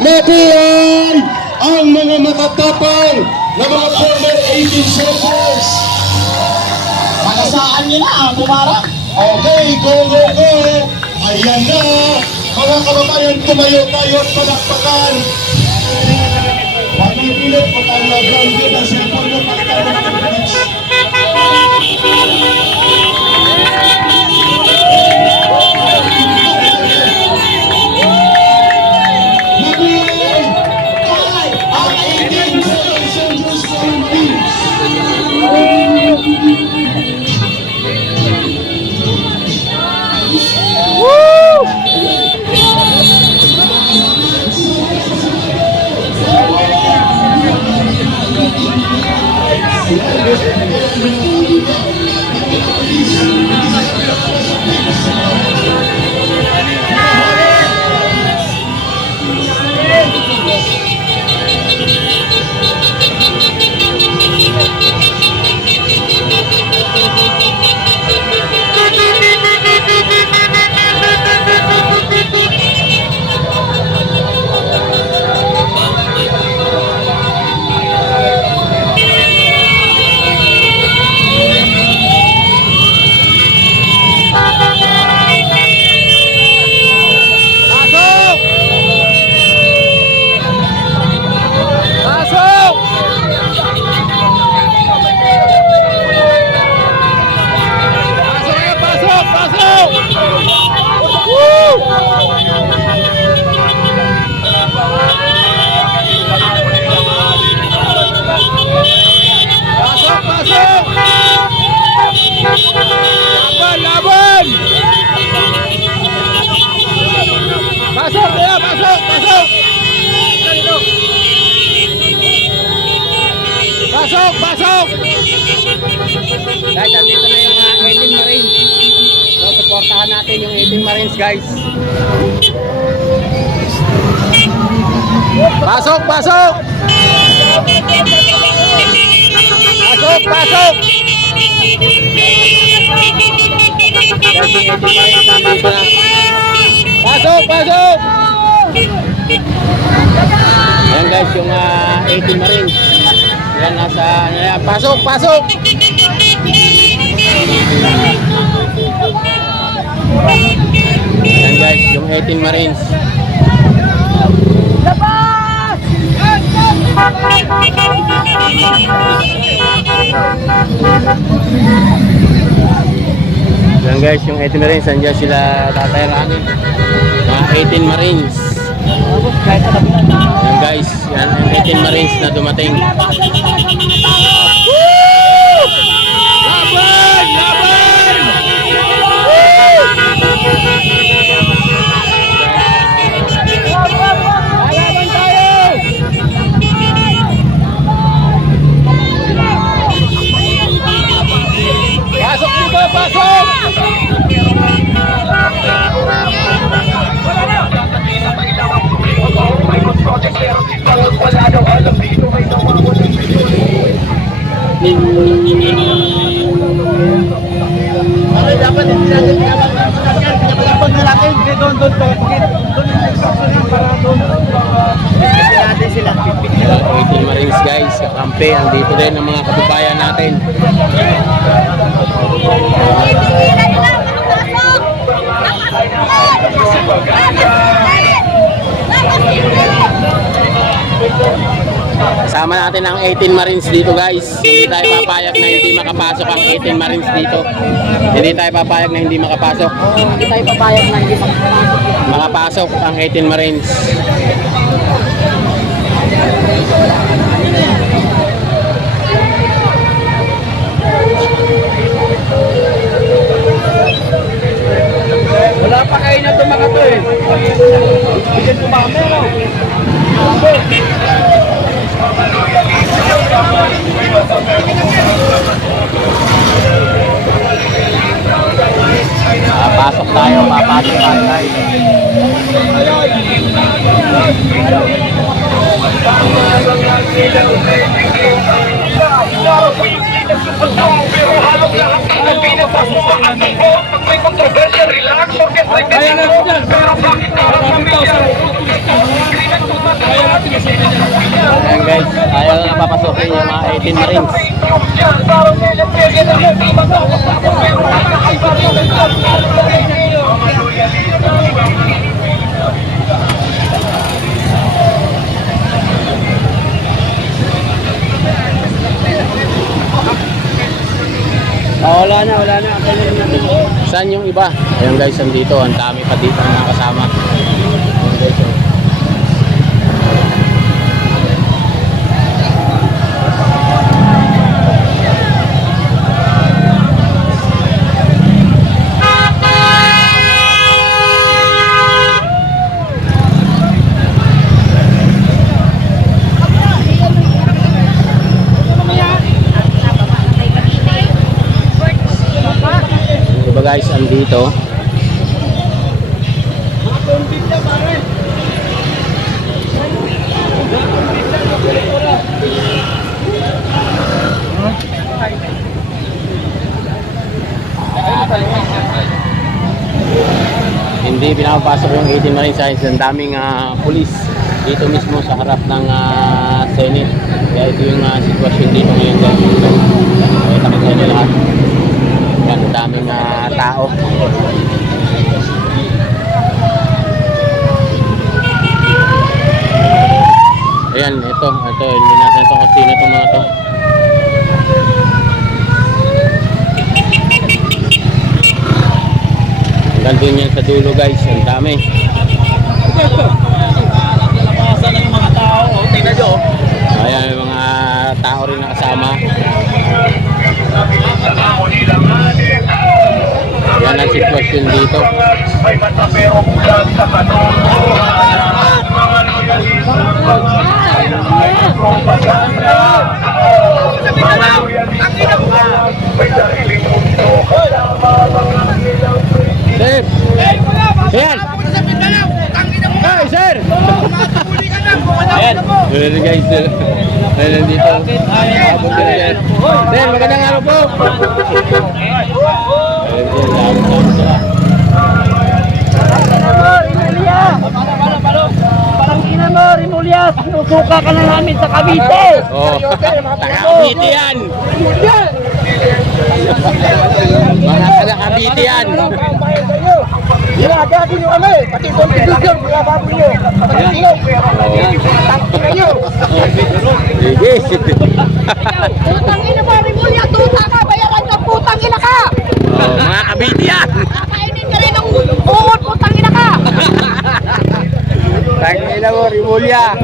Nabuhay ang mga matatapang na mga former 18 soldiers. Nakasaan niyo na ang bumarang. Okay, go, go, go! Ayan na! Mga kababayan, tumayo tayo at palakpakan! Huwag ang pilit, patang na ground yun ang cellphone mo, palakpakan ng pilit. Mabuhay! Ang 18 soldiers Philippines! Pasok! Guys, andito na yung 18 Marines. So, supportahan natin yung 18 Marines, guys. Pasok! Pasok! Pasok! Pasok! Guys, yung 18 Marines nandito na. Pasok! Pasok! Ayan guys, yung 18 Marines. Yan, nasa, yan. Pasok, pasok! Yan guys, yung 18 Marines. Labas! Yan guys, yung 18 Marines. Nandiyan sila tatayaranin. Mga 18 Marines. Yan guys, yan yung 18 Marines na dumating. Laban! Laban! Laban tayo! Pasok dito! Pasok! Dapat hindi natin pinapalapag na natin. Doon yung instruction yan para doon. Pipit natin sila. 18 Marines guys, kakampi. Andito din ang mga kababayan natin. Kasama natin ang 18 Marines dito guys. Hindi tayo papayag na hindi makapasok ang 18 Marines dito. Hindi tayo papayag na hindi makapasok. Hindi tayo papayag na hindi Makapasok ang 18 Marines. Wala pa kayo na mga to eh. Bigyan tumami no? Papasok tayo, papasok tayo guys. Pero halong lahat ng Pilipinas sumakan ng vote. Pag may kontrobersya, relax. Pero bakit na ang pamilya? Krinan papasokin yung mga 18 Marines. Wala na. Saan yung iba? Ayun guys, andito. Ang dami pa dito na nakasama. Ayun guys, oh. Yung iba guys, andito. Hindi pinapasok yung 18 Marines dahil ang daming pulis dito mismo sa harap ng Senate. Kaya ito yung sitwasyon dito ngayon guys. Takot nyo lahat. Yan, ang daming tao. Ayan, ito, hindi natin ito kung sino itong mga to. Hanggang doon yan sa dulo guys, ang dami. Nalabasan ng mga tao. Tingnan nyo. Ayan, yung mga tao rin nakasama. Yan ang sitwasyon dito. May mata pero bulag sa katulungan. Mga loyalista, mga propaganda. Mga loyalista, may sariling mundo. Kasama mga nilang Sir! Ayan! Hey, sir! Ayan! Ayan guys, sir. Ayan dito. Abot ka rin. Sir, magandang araw po! Ayan, sir. Abot sila. Parang ina mo, Rimulya, sinusuka ka na namin sa Cavite. Oh, taga-Cavite yan! Mga taga-Cavite yan! Ginagago nyo kami, pati konstitusyon, ginagago nyo. Pagkakilog, tangkina nyo. Sige! Putang ina mo, Rimulya, tuta ka, bayaran ka, putang ina ka! Oh, mga Cavite yan! Kakainin ka rin ng uod, putang ina ka! Tangina mo, Rimulya!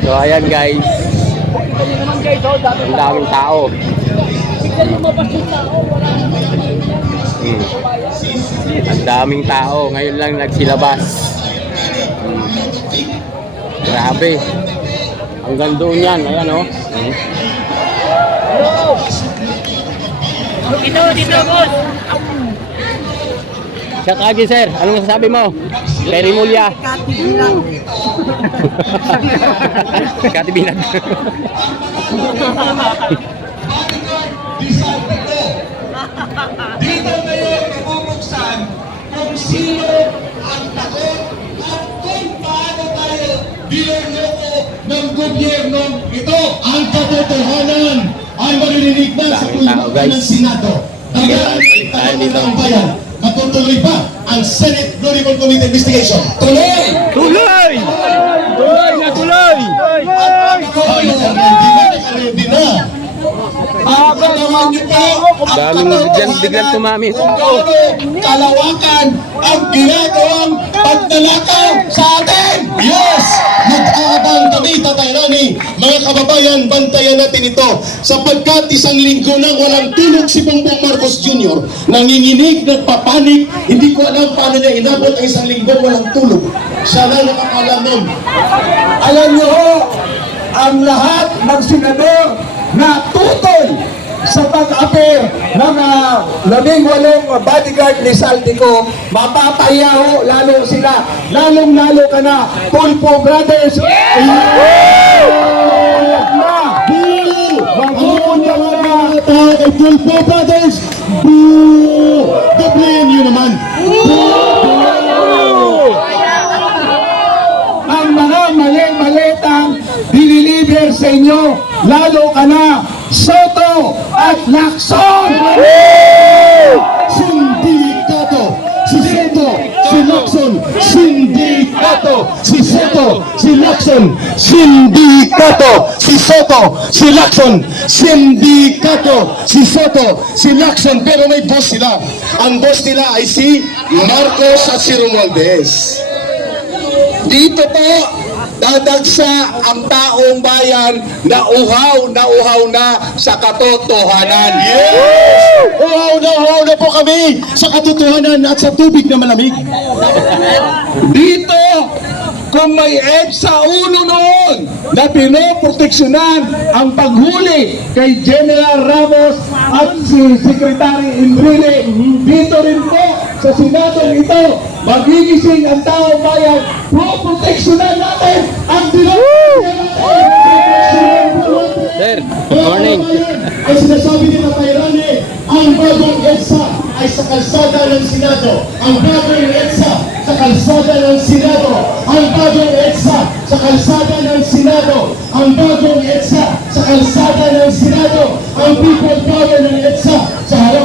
So, ayan guys. Ang daming tao. Ang daming tao. Ngayon lang nagsilabas. Grabe. Hanggang doon yan. Ayan o. Dito, boss. Shout out again, sir. Anong masasabi mo? Kay Rimulya. Katibinag. Dito ngayon mabubuksan kung sino ang takot at kung paano tayo bilang loko ng gobyernong ito. Ang katotohanan ay maririnig na sa Daming tao, pulbukan ng guys. Senado. Balik tayo dito. Ang bayan. Matutuloy pa ang Senate Glorical Committee investigation. Tuloy! Tuloy! Tuloy na tuloy! Ready na. Daming biglang tumami. Kung kalawakan ang ginagawang pagdalakaw sa atin. Yes! Mag-aabang kami, Tatay Rani. Mga kababayan, bantayan natin ito. Sapagkat isang linggo nang walang tulog si Bongbong Marcos Jr. Nanginginig, nagpapanik. Hindi ko alam paano niya inabot ang isang linggo walang tulog. Siya lang nakakalam nun. Alam niyo ho, ang lahat ng senador na tutoy sa pag-apir ng 18 bodyguard ni Saltico, mapapahiya ho lalo sila. Lalong-lalo ka na, Tulfo Brothers. Boo! Maghunta nga mga tao kay Tulfo Brothers. Boo! Doblehan nyo naman. Ang mga mali-malitang diniliver sa inyo, lalo ka na, Soto at Lacson! Sindikato, si Soto, si Lacson, sindikato, si Soto, si Lacson, sindikato, si Soto, si Lacson, sindikato, si Soto, si Lacson, pero may boss sila. Ang boss nila ay si Marcos at si Romualdez. Dito po, dadagsa ang taong bayan na uhaw na sa katotohanan. Uhaw na po kami sa katotohanan at sa tubig na malamig. Dito, kung may EDSA uno noon na pinoproteksyonan ang paghuli kay General Ramos at si Secretary Enrile, dito rin po sa Senado ito, magigising ang taong bayan, proteksyonan natin ang Sir, good morning. Ay sinasabi ni Tayrane, ang bagong EDSA ay sa kalsada ng Senado. Ang bagong EDSA sa kalsada ng Senado. Ang bagong EDSA sa kalsada ng Senado. Ang bagong EDSA sa kalsada ng Senado. Ang people power ng EDSA sa harap